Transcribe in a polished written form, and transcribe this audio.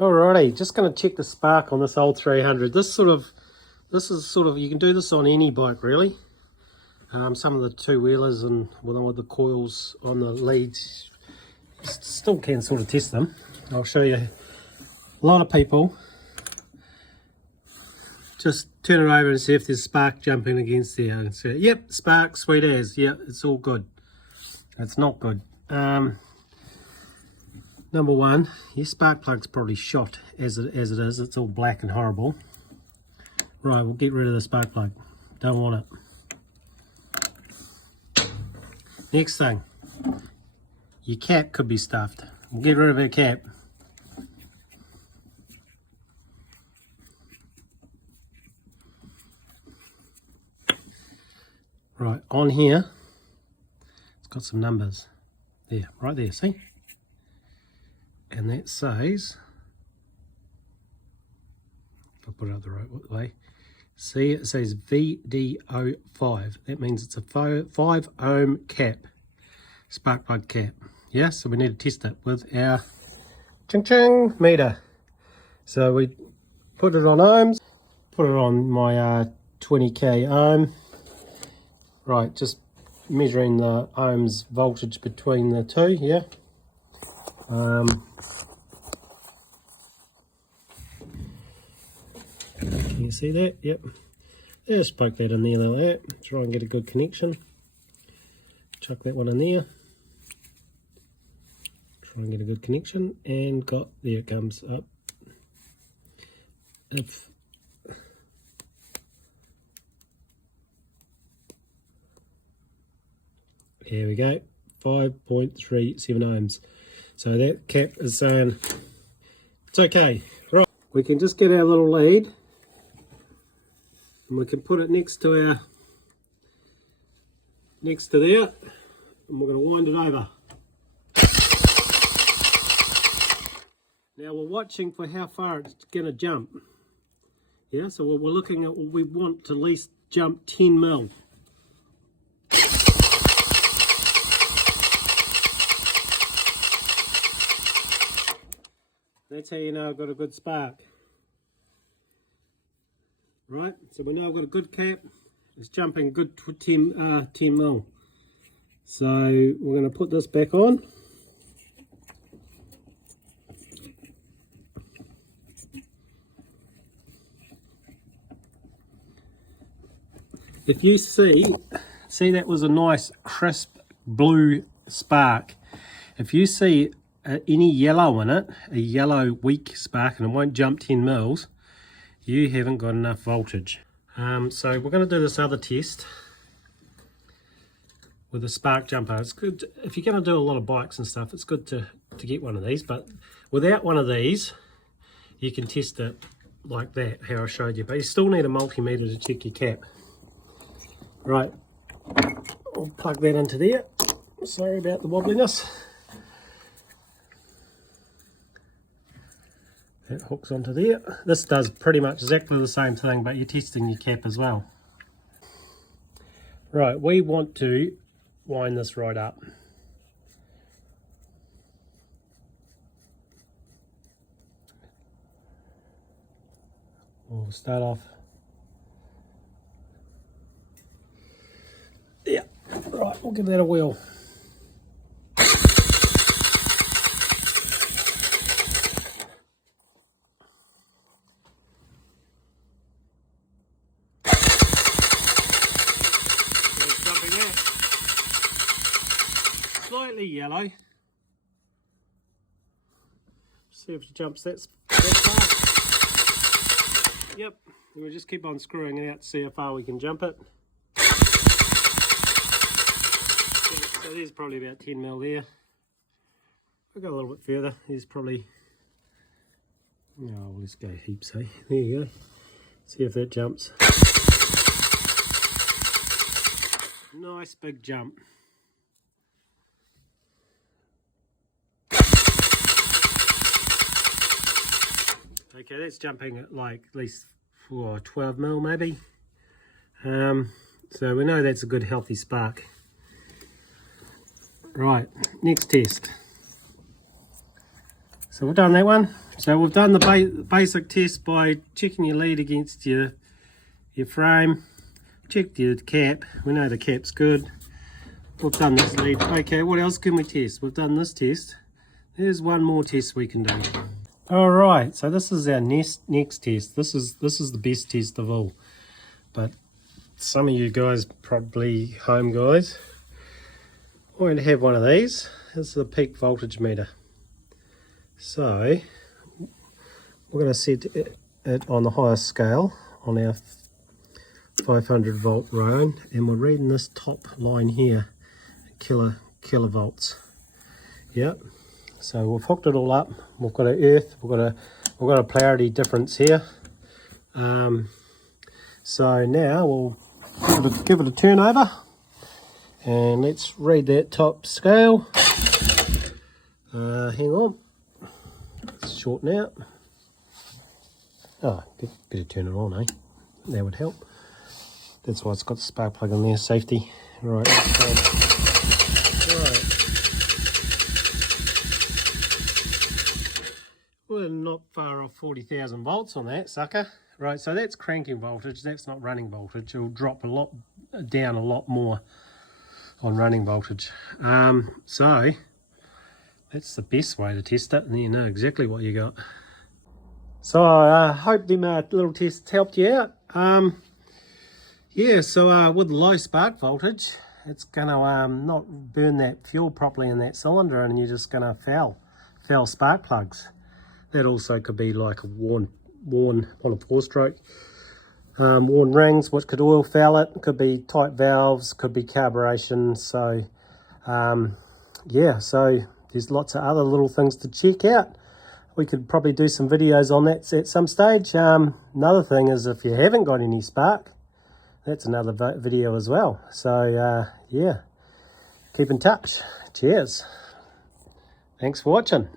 Alrighty, just going to check the spark on this old 300. This is sort of, you can do this on any bike really. Some of the two-wheelers and with the coils on the leads, you still can sort of test them. I'll show you. A lot of people just turn it over and see if there's spark jumping against there and say, yep, spark, sweet as, yeah, it's all good. It's not good. Number one, your spark plug's probably shot as it is. It's all black and horrible. Right, we'll get rid of the spark plug. Don't want it. Next thing, your cap could be stuffed. We'll get rid of our cap. Right, on here, it's got some numbers. There, right there, see? And that says, if I put it up the right way, see it says VDO5. That means it's a 5 ohm cap, spark plug cap. Yeah, so we need to test it with our ching ching meter. So we put it on ohms, put it on my 20k ohm. Right, just measuring the ohms voltage between the two, yeah. Can you see that? Yep. Just poke that in there like that. Try and get a good connection. Chuck that one in there. Try and get a good connection. And there it comes up. There we go. 5.37 ohms. So that cap is saying it's okay. Right. We can just get our little lead and we can put it next to there, and we're going to wind it over. Now we're watching for how far it's going to jump. Yeah, so what we're looking at, we want to at least jump 10 mil. That's how you know I've got a good spark. Right, so we know I've got a good cap. It's jumping good 10 mil. So we're going to put this back on. If you see that was a nice crisp blue spark. If you see any yellow in it, a yellow weak spark, and it won't jump 10 mils, you haven't got enough voltage. So we're going to do this other test with a spark jumper. It's good if you're going to do a lot of bikes and stuff. It's good to get one of these, but without one of these you can test it like that, how I showed you, but you still need a multimeter to check your cap. Right, I'll plug that into there. Sorry about the wobbliness. That hooks onto there. This does pretty much exactly the same thing, but you're testing your cap as well. Right, we want to wind this right up. We'll start off. Yeah, right, we'll give that a wheel. Slightly yellow. See if it jumps that far. Yep, and we'll just keep on screwing it out to see how far we can jump it. So there's probably about 10 mil there. I'll go a little bit further. There's probably, oh, let's go heaps, hey. There you go. See if that jumps. Nice big jump. Okay, that's jumping at like at least 12 mil maybe. So we know that's a good healthy spark. Right, next test. So we've done that one. So we've done the basic test by checking your lead against your frame. Checked your cap. We know the cap's good. We've done this lead. Okay, what else can we test? We've done this test. There's one more test we can do. All right, so this is our next test. This is the best test of all. But some of you guys, probably home guys, won't have one of these. This is a peak voltage meter. So we're going to set it on the highest scale on our 500 volt rail, and we're reading this top line here, kilovolts. Yep. So we've hooked it all up. We've got an earth. We've got a polarity difference here. So now we'll give it a turn over, and let's read that top scale. Hang on. Let's shorten out. Oh, better turn it on, eh? That would help. That's why it's got the spark plug in there, safety. Right. Right. We're not far off 40,000 volts on that sucker. Right, so that's cranking voltage, that's not running voltage. It'll drop down a lot more on running voltage. So that's the best way to test it, and then you know exactly what you got. So I hope them little tests helped you out. Yeah, so with low spark voltage, it's gonna not burn that fuel properly in that cylinder, and you're just gonna foul spark plugs. That also could be like a worn on a 4-stroke, worn rings, which could oil foul it. Could be tight valves, could be carburation. So yeah, so there's lots of other little things to check out. We could probably do some videos on that at some stage. Another thing is, if you haven't got any spark, that's another video as well. So yeah, keep in touch. Cheers. Thanks for watching.